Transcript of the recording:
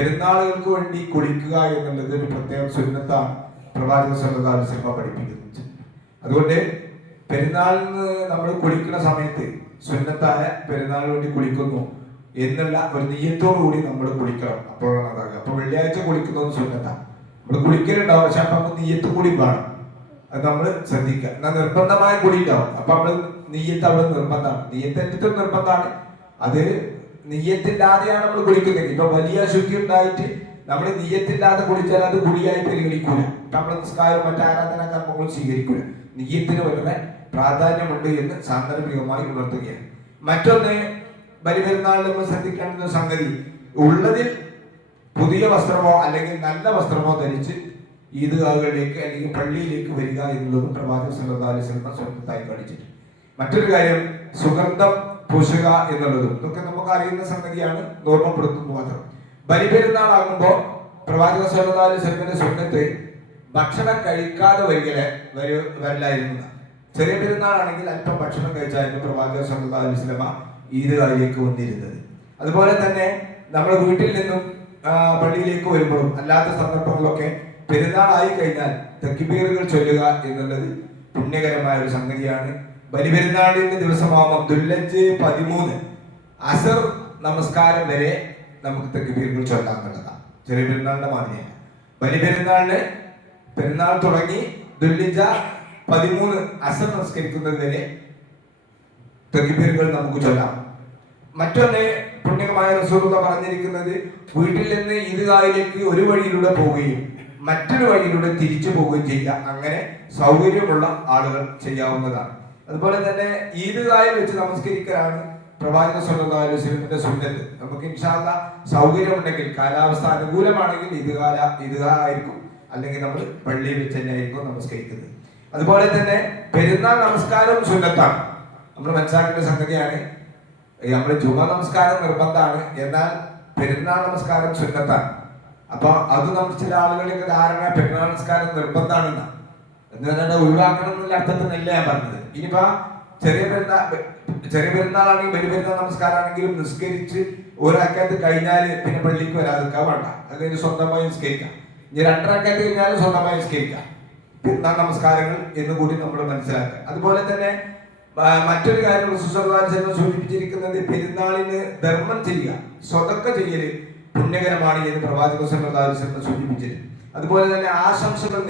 പെരുന്നാളുകൾക്ക് വേണ്ടി കുളിക്കുക എന്നുള്ളത് ഒരു പ്രത്യേക സുന്നത്താണ് പ്രവാചകൻ സല്ലല്ലാഹു അലൈഹി വസല്ലം പഠിപ്പിക്കുന്നത്. അതുകൊണ്ട് പെരുന്നാളിന് നമ്മൾ കുളിക്കുന്ന സമയത്ത് സുന്നത്തായ പെരുന്നാളിന് വേണ്ടി കുളിക്കുന്നു എന്നുള്ള ഒരു നിയ്യത്തോടു കൂടി നമ്മൾ കുളിക്കണം. അപ്പോഴാണ് അതാകുക. അപ്പൊ വെള്ളിയാഴ്ച കുളിക്കുന്നത് സുന്നത്താണ്. നമ്മൾ കുളിക്കലുണ്ടാവും, പക്ഷെ അപ്പൊ നമുക്ക് നിയ്യത്ത് കൂടി വേണം. അത് നമ്മൾ ശ്രദ്ധിക്കുക. എന്നാൽ നിർബന്ധമായ കുളി ഉണ്ടാവും. അപ്പൊ നമ്മൾ നിയ്യത്ത് അവിടെ നിർബന്ധമാണ്. നിയ്യത്ത് എന്നിട്ടും നിർബന്ധമാണ്. അത് നിയ്യത്തില്ലാതെയാണ് നമ്മൾ കുളിക്കുന്നത്. ഇപ്പൊ വലിയ ശുദ്ധി ഉണ്ടായിട്ട് നമ്മൾ നിയ്യത്തില്ലാതെ കുളിച്ചാൽ അത് കുളിയായി പരിഗണിക്കൂല. നമ്മൾ നിസ്കാരം മറ്റാരാധനാ കർമ്മങ്ങളും സ്വീകരിക്കൂല. നിയ്യത്തിന് വളരെ പ്രാധാന്യമുണ്ട് എന്ന് സാന്ദർഭികമായി ഉണർത്തുകയാണ്. മറ്റൊന്ന്, ബലിപെരുന്നാളിൽ നമ്മൾ ശ്രദ്ധിക്കേണ്ട സംഗതി, ഉള്ളതിൽ പുതിയ വസ്ത്രമോ അല്ലെങ്കിൽ നല്ല വസ്ത്രമോ ധരിച്ച് ഈദ്ഗാഹുകളിലേക്ക് അല്ലെങ്കിൽ പള്ളിയിലേക്ക് വരിക എന്നുള്ളതും പ്രവാചകൻ സല്ലല്ലാഹു അലൈഹി വസല്ലം സുന്നത്തായി കാണിച്ചിട്ടുണ്ട്. മറ്റൊരു കാര്യം, സുഗന്ധം പൂശുക എന്നുള്ളതും ഇതൊക്കെ നമുക്ക് അറിയുന്ന സംഗതിയാണ്, ഓർമ്മപ്പെടുത്തുന്നു മാത്രം. ബലിപെരുന്നാളാകുമ്പോൾ പ്രവാചകൻ സല്ലല്ലാഹു അലൈഹി വസല്ലമിന്റെ സുന്നത്ത് ഭക്ഷണം കഴിക്കാതെ വരലായിരുന്നു. ചെറിയ പെരുന്നാളാണെങ്കിൽ അല്പം ഭക്ഷണം കഴിച്ചായിരുന്നു പ്രവാചകൻ സല്ലല്ലാഹു അലൈഹി വസല്ലമ ഈദ്ഗാഹിലേക്ക് വന്നിരുന്നത്. അതുപോലെ തന്നെ നമ്മൾ വീട്ടിൽ നിന്നും പള്ളിയിലേക്ക് വരുമ്പോഴും അല്ലാത്ത സന്ദർഭങ്ങളിലൊക്കെ പെരുന്നാളായി കഴിഞ്ഞാൽ തക്ബീറുകൾ ചൊല്ലുക എന്നുള്ളത് പുണ്യകരമായ ഒരു സംഗതിയാണ്. ബലിപെരുന്നാളിന്റെ ദിവസമാകുമ്പോൾ ദുൽഹജ്ജ് 13 അസർ നമസ്കാരം വരെ നമുക്ക് തക്ബീറുകൾ ചൊല്ലാന്നുള്ളതാണ്. ചെറിയ പെരുന്നാളിന്റെ മാതിരിയാണ്. ബലിപെരുന്നാളിന് പെരുന്നാൾ തുടങ്ങി ദുൽഹിജ്ജ 13 അസർ നമസ്കരിക്കുന്നത് വരെ തക്ബീറുകൾ നമുക്ക് ചൊല്ലാം. മറ്റൊന്ന്, പുണ്യമായ റസൂലുള്ളാഹി പറഞ്ഞിരിക്കുന്നത് വീട്ടിൽ നിന്ന് ഈദ്ഗാഹിലേക്ക് ഒരു വഴിയിലൂടെ പോവുകയും മറ്റൊരു വഴിയിലൂടെ തിരിച്ചു പോവുകയും ചെയ്യുക. അങ്ങനെ സൗകര്യമുള്ള ആളുകൾ ചെയ്യാവുന്നതാണ്. അതുപോലെ തന്നെ ഈദ്ഗാഹിൽ വെച്ച് നമസ്കരിക്കലാണ് പ്രവാചകൻ സല്ലല്ലാഹു അലൈഹി വസല്ലമിന്റെ സുന്നത്ത്. നമുക്ക് ഇൻഷാ അല്ലാഹ് സൗകര്യമുണ്ടെങ്കിൽ, കാലാവസ്ഥ അനുകൂലമാണെങ്കിൽ ഈദ്ഗാഹ് ആയിരിക്കും, അല്ലെങ്കിൽ നമ്മൾ പള്ളിയിൽ വെച്ച് തന്നെ ആയിരിക്കും നമസ്കരിക്കുന്നത്. അതുപോലെ തന്നെ പെരുന്നാൾ നമസ്കാരവും സുന്നത്താണ്. നമ്മൾ മനസ്സിലാക്കേണ്ട സംഗതിയാണ്. നമ്മുടെ ജുമാ നമസ്കാരം നിർബന്ധമാണ്, എന്നാൽ പെരുന്നാൾ നമസ്കാരം സുന്നത്താണ്. അപ്പൊ അത് നമ്മൾ ചില ആളുകളുടെ ധാരണ പെരുന്നാൾ നമസ്കാരം നിർബന്ധമാണെന്ന, എന്നാൽ ഒഴിവാക്കണം എന്നുള്ള അർത്ഥത്തിനല്ല ഞാൻ പറഞ്ഞത്. ഇനിയിപ്പോ ചെറിയ പെരുന്നാളാണെങ്കിൽ വലിയ പെരുന്നാൾ നമസ്കാരമാണെങ്കിലും നിസ്കരിച്ച് ഒരാക്കത്ത് കഴിഞ്ഞാൽ പിന്നെ പള്ളിക്ക് വരാതിരിക്കാൻ വേണ്ട. അത് കഴിഞ്ഞ് സ്വന്തമായി നിസ്കരിക്കാം. ഇനി 2 റക്അത്ത് കഴിഞ്ഞാലും സ്വന്തമായി നിസ്കരിക്കാം. പെരുന്നാൾ നമസ്കാരങ്ങൾ എന്ന് കൂടി നമ്മൾ മനസ്സിലാക്കുക. അതുപോലെ തന്നെ മറ്റൊരു കാര്യം സൂചിപ്പിച്ചിരിക്കുന്നത്, പെരുന്നാളിന് ധർമ്മം ചെയ്യുക, സ്വതക്ക ചെയ്യല് പുണ്യകരമാണ് എന്ന് പ്രവാചകൻ സല്ലല്ലാഹു അലൈഹി വസല്ലം സൂചിപ്പിച്ചിട്ടുണ്ട്. അതുപോലെ തന്നെ ആശംസകൾ